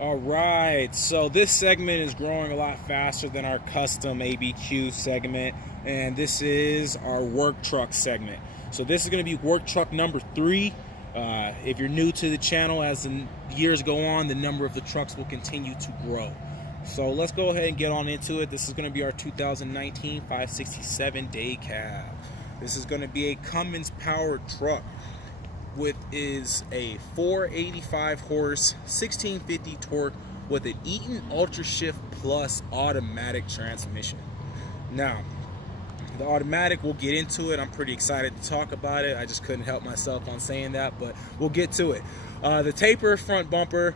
All right, so this segment is growing a lot faster than our custom ABQ segment, and this is our work truck segment. So this is going to be work truck number 3. If you're new to the channel, as the years go on, the number of the trucks will continue to grow. So let's go ahead and get on into it. This is going to be our 2019 567 day cab. This is going to be a Cummins powered truck with is a 485 horse 1650 torque with an Eaton ultrashift plus automatic transmission. Now the automatic, we'll get into it. I'm pretty excited to talk about it. I just couldn't help myself on saying that, but we'll get to it. The taper front bumper,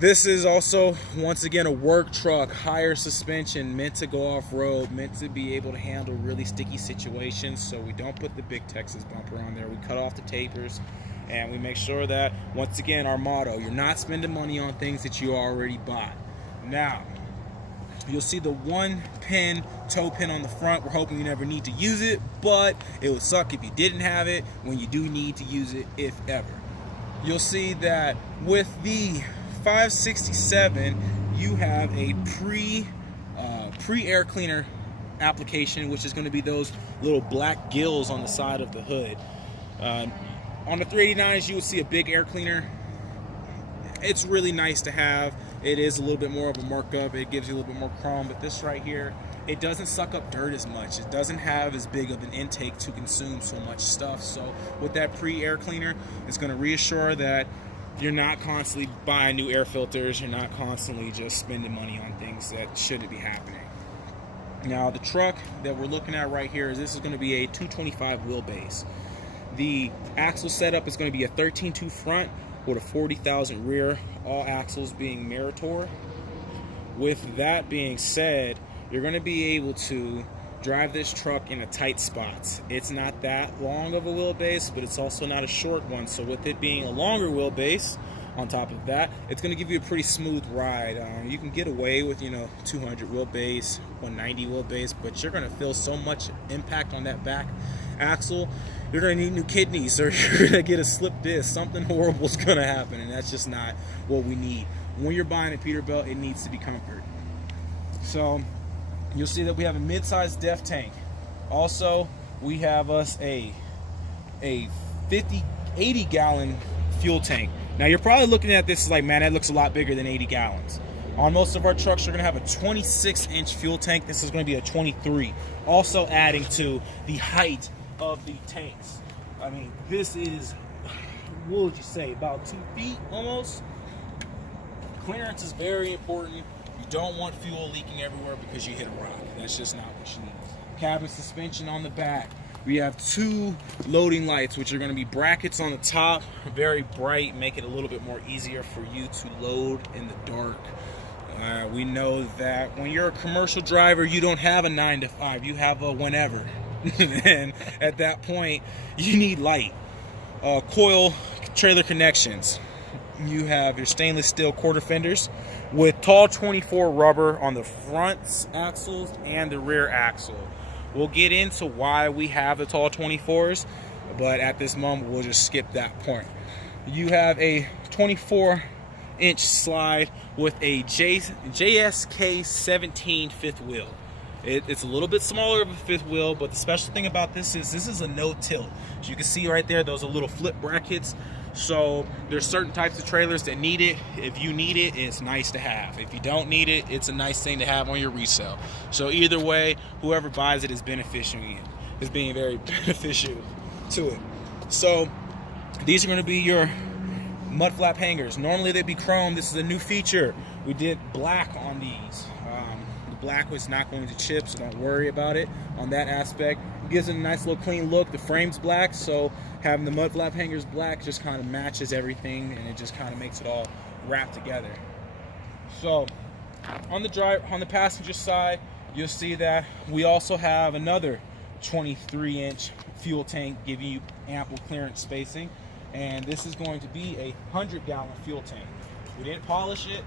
this is also once again a work truck, higher suspension, meant to go off-road, meant to be able to handle really sticky situations. So we don't put the big Texas bumper on there. We cut off the tapers, and we make sure that, once again, our motto, you're not spending money on things that you already bought. Now you'll see the 1-pin toe pin on the front. We're hoping you never need to use it, but it would suck if you didn't have it when you do need to use it, if ever. You'll see that with the 567, you have a pre-air cleaner application, which is going to be those little black gills on the side of the hood. On the 389s, you will see a big air cleaner. It's really nice to have. It is a little bit more of a markup. It gives you a little bit more chrome, but this right here, it doesn't suck up dirt as much. It doesn't have as big of an intake to consume so much stuff. So with that pre-air cleaner, it's going to reassure that you're not constantly buying new air filters. You're not constantly just spending money on things that shouldn't be happening. Now, the truck that we're looking at right here, this is going to be a 225 wheelbase. The axle setup is going to be a 13.2 front with a 40,000 rear, all axles being Meritor. With that being said, you're going to be able to drive this truck in a tight spots. It's not that long of a wheelbase, but it's also not a short one. So with it being a longer wheelbase, on top of that, it's going to give you a pretty smooth ride. You can get away with 200 wheelbase, 190 wheelbase, but you're going to feel so much impact on that back axle. You're going to need new kidneys, or you're going to get a slip disc. Something horrible is going to happen, and that's just not what we need. When you're buying a Peterbilt, it needs to be comfort. So you'll see that we have a mid-sized def tank. Also, we have us a 80 gallon fuel tank. Now you're probably looking at this like, man, that looks a lot bigger than 80 gallons. On most of our trucks, you're going to have a 26-inch fuel tank. This is going to be a 23. Also adding to the height of the tanks. I mean, this is, what would you say, about 2 feet almost? Clearance is very important. You don't want fuel leaking everywhere because you hit a rock. That's just not what you need. Cabin suspension on the back. We have 2 loading lights, which are going to be brackets on the top, very bright, make it a little bit more easier for you to load in the dark. We know that when you're a commercial driver, you don't have a 9 to 5, you have a whenever. And at that point, you need light. Coil trailer connections. You have your stainless steel quarter fenders with tall 24 rubber on the front axles and the rear axle. We'll get into why we have the tall 24s, but at this moment we'll just skip that point. You have a 24-inch slide with a JSK 17 fifth wheel. It's a little bit smaller of a fifth wheel, but the special thing about this is a no tilt. As you can see right there, those are little flip brackets. So there's certain types of trailers that need it. If you need it, it's nice to have. If you don't need it, it's a nice thing to have on your resale. So either way, whoever buys it is beneficial. It's being very beneficial to it. So these are going to be your mud flap hangers. Normally they'd be chrome. This is a new feature. We did black on these. The black was not going to chip, so don't worry about it on that aspect. It gives it a nice little clean look. The frame's black, so having the mud flap hangers black just kind of matches everything, and it just kind of makes it all wrap together. So on the passenger side, you'll see that we also have another 23-inch fuel tank giving you ample clearance spacing, and this is going to be a 100-gallon fuel tank. We didn't polish it.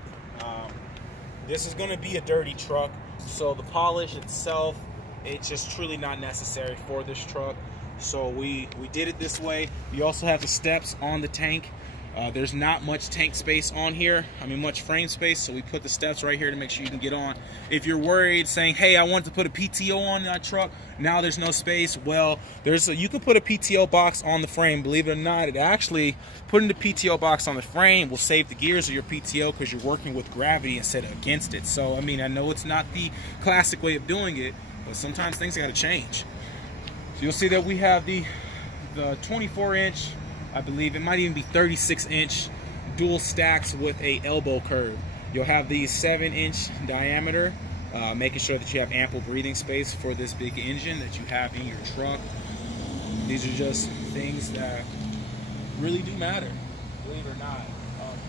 This is going to be a dirty truck, so the polish itself, it's just truly not necessary for this truck. So we did it this way. You also have the steps on the tank. There's not much tank space on here. I mean, much frame space, so we put the steps right here to make sure you can get on. If you're worried, saying, hey, I want to put a PTO on that truck, now there's no space. Well, you can put a PTO box on the frame. Believe it or not, it actually, putting the PTO box on the frame will save the gears of your PTO because you're working with gravity instead of against it. So, I mean, I know it's not the classic way of doing it, but sometimes things got to change. So you'll see that we have the 24-inch, I believe it might even be 36-inch dual stacks with a elbow curve. You'll have these 7-inch diameter, making sure that you have ample breathing space for this big engine that you have in your truck. These are just things that really do matter, believe it or not.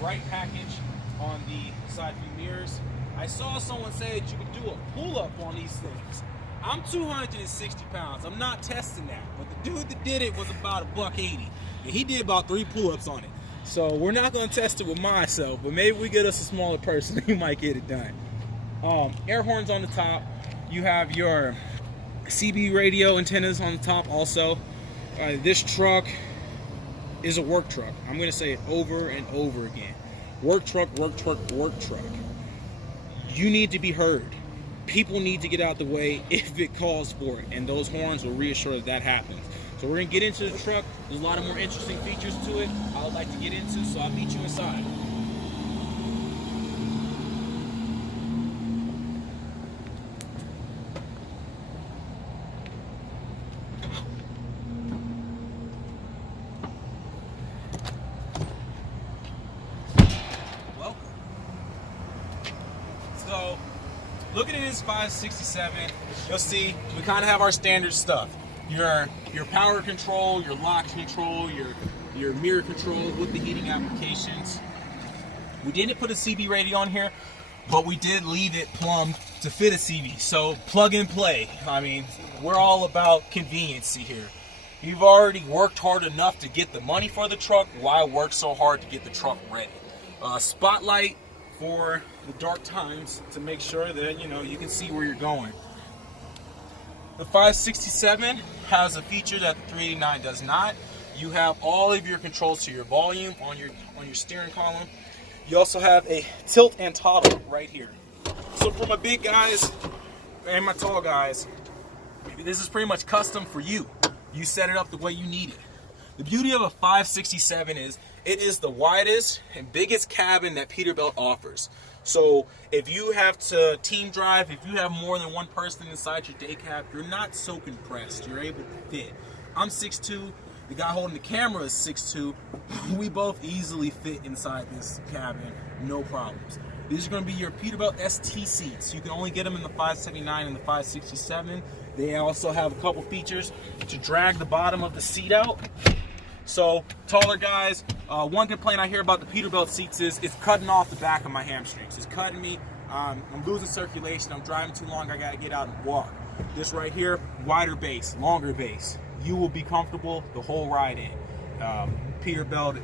Bright package on the side view mirrors. I saw someone say that you could do a pull-up on these things. I'm 260 pounds. I'm not testing that, but the dude that did it was about $180. And he did about 3 pull-ups on it. So we're not going to test it with myself, but maybe we get us a smaller person, he might get it done. Air horns on the top. You have your CB radio antennas on the top also. This truck is a work truck. I'm going to say it over and over again. Work truck, work truck, work truck. You need to be heard. People need to get out the way if it calls for it, and those horns will reassure that that happens. So we're going to get into the truck. There's a lot of more interesting features to it I would like to get into, so I'll meet you inside. Welcome. So, looking at this 567, you'll see we kind of have our standard stuff. Your power control, your lock control, your mirror control with the heating applications. We didn't put a CB radio on here, but we did leave it plumbed to fit a CB. So plug and play. I mean, we're all about conveniency here. You've already worked hard enough to get the money for the truck. Why work so hard to get the truck ready? Spotlight for the dark times to make sure that you can see where you're going. The 567 has a feature that the 389 does not. You have all of your controls to your volume on your steering column. You also have a tilt and toggle right here. So for my big guys and my tall guys, this is pretty much custom for you. You set it up the way you need it. The beauty of a 567 is it is the widest and biggest cabin that Peterbilt offers. So if you have to team drive, if you have more than one person inside your day cab, you're not so compressed. You're able to fit. I'm 6'2". The guy holding the camera is 6'2". We both easily fit inside this cabin, no problems. These are going to be your Peterbilt ST seats. You can only get them in the 579 and the 567. They also have a couple features to drag the bottom of the seat out. So, taller guys, one complaint I hear about the Peterbilt seats is it's cutting off the back of my hamstrings. It's cutting me. I'm losing circulation. I'm driving too long. I got to get out and walk. This right here, wider base, longer base. You will be comfortable the whole ride in. Peterbilt,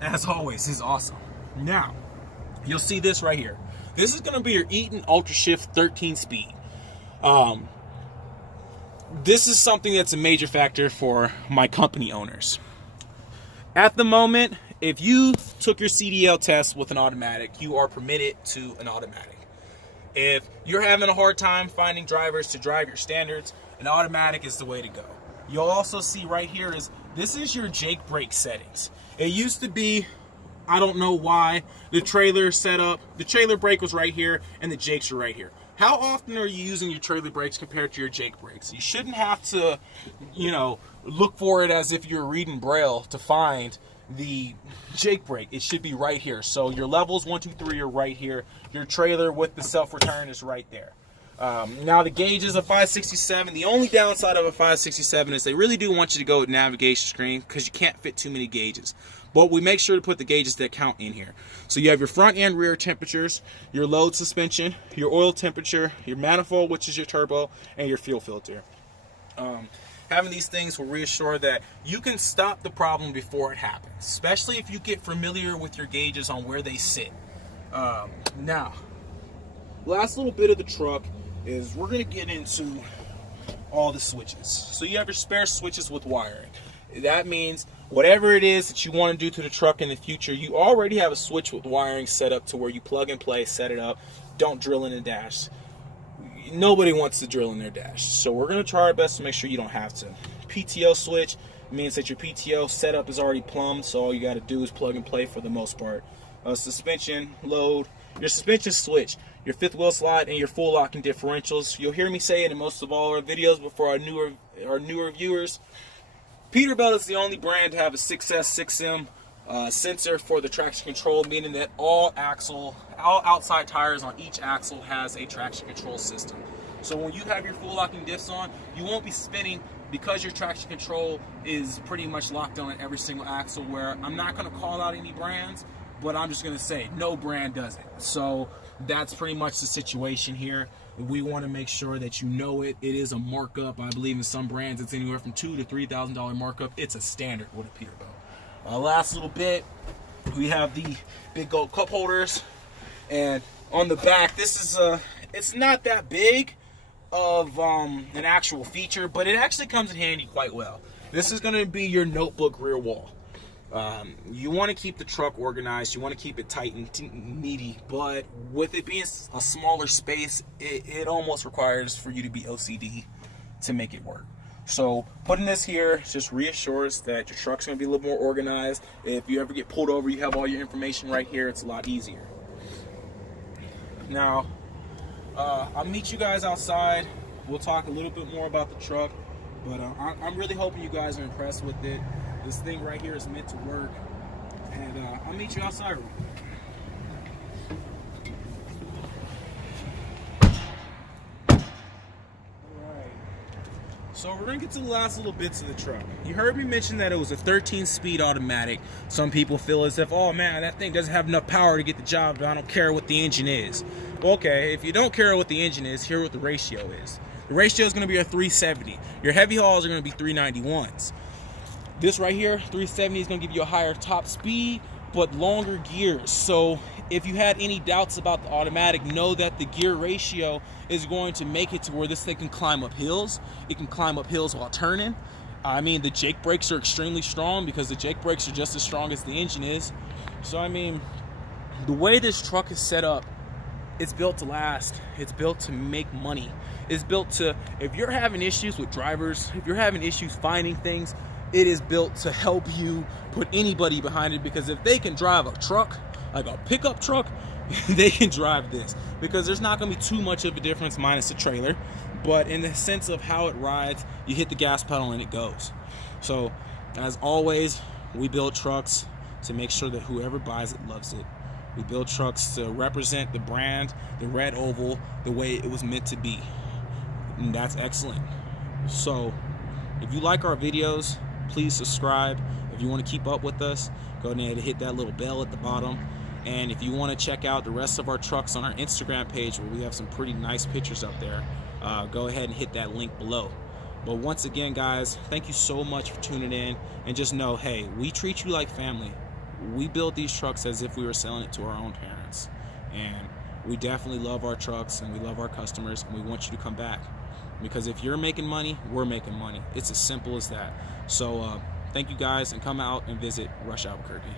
as always, is awesome. Now, you'll see this right here. This is going to be your Eaton ultrashift 13-speed. This is something that's a major factor for my company owners. At the moment, if you took your CDL test with an automatic, you are permitted to an automatic. If you're having a hard time finding drivers to drive your standards, an automatic is the way to go. You'll also see right here this is your Jake brake settings. It used to be, I don't know why, the trailer setup, the trailer brake was right here and the Jakes are right here. How often are you using your trailer brakes compared to your Jake brakes? You shouldn't have to, look for it as if you're reading Braille to find the Jake brake. It should be right here. So your levels 1, 2, 3 are right here. Your trailer with the self-return is right there. Now the gauges of 567, the only downside of a 567 is they really do want you to go with navigation screen because you can't fit too many gauges. But we make sure to put the gauges that count in here. So you have your front and rear temperatures, your load suspension, your oil temperature, your manifold, which is your turbo, and your fuel filter. Having these things will reassure that you can stop the problem before it happens, especially if you get familiar with your gauges on where they sit. Now, last little bit of the truck is we're going to get into all the switches. So you have your spare switches with wiring. That means whatever it is that you want to do to the truck in the future, you already have a switch with wiring set up to where you plug and play, set it up, don't drill in the dash. Nobody wants to drill in their dash, so we're going to try our best to make sure you don't have to. PTO switch means that your PTO setup is already plumbed, so all you got to do is plug and play for the most part. Suspension load, your suspension switch, your fifth wheel slide, and your full locking differentials. You'll hear me say it in most of all our videos, but for our newer viewers, Peterbilt is the only brand to have a 6S 6M sensor for the traction control, meaning that all outside tires on each axle has a traction control system. So when you have your full locking diffs on, you won't be spinning because your traction control is pretty much locked on at every single axle. Where I'm not going to call out any brands, but I'm just going to say no brand does it. So that's pretty much the situation here. We want to make sure that you know it. It is a markup. I believe in some brands it's anywhere from $2,000 to $3,000 markup. It's a standard with a Peterbilt. Last little bit, we have the big gold cup holders, and on the back, this is it's not that big of an actual feature, but it actually comes in handy quite well. This is going to be your notebook rear wall. You want to keep the truck organized, you want to keep it tight and needy, but with it being a smaller space, it almost requires for you to be OCD to make it work. So putting this here just reassures that your truck's going to be a little more organized. If you ever get pulled over, you have all your information right here. It's a lot easier. Now, I'll meet you guys outside. We'll talk a little bit more about the truck, but I'm really hoping you guys are impressed with it. This thing right here is meant to work, and I'll meet you outside. So we're going to get to the last little bits of the truck. You heard me mention that it was a 13-speed automatic. Some people feel as if, oh man, that thing doesn't have enough power to get the job done. I don't care what the engine is. Well, okay, if you don't care what the engine is, here's what the ratio is. The ratio is going to be a 370. Your heavy hauls are going to be 391s. This right here, 370, is going to give you a higher top speed, but longer gears. So if you had any doubts about the automatic, know that the gear ratio is going to make it to where this thing can climb up hills. It can climb up hills while turning. I mean, the Jake brakes are extremely strong because the Jake brakes are just as strong as the engine is. So, I mean, the way this truck is set up, it's built to last. It's built to make money. It's built to, if you're having issues with drivers, if you're having issues finding things, it is built to help you put anybody behind it, because if they can drive a truck, like a pickup truck, they can drive this, because there's not going to be too much of a difference minus the trailer. But in the sense of how it rides, you hit the gas pedal and it goes. So as always, we build trucks to make sure that whoever buys it loves it. We build trucks to represent the brand, the red oval, the way it was meant to be, and that's excellent. So if you like our videos, please subscribe. If you want to keep up with us, go ahead and hit that little bell at the bottom. And if you want to check out the rest of our trucks on our Instagram page, where we have some pretty nice pictures up there, go ahead and hit that link below. But once again, guys, thank you so much for tuning in. And just know, hey, we treat you like family. We build these trucks as if we were selling it to our own parents. And we definitely love our trucks, and we love our customers, and we want you to come back. Because if you're making money, we're making money. It's as simple as that. So thank you guys, and come out and visit Rush Albuquerque.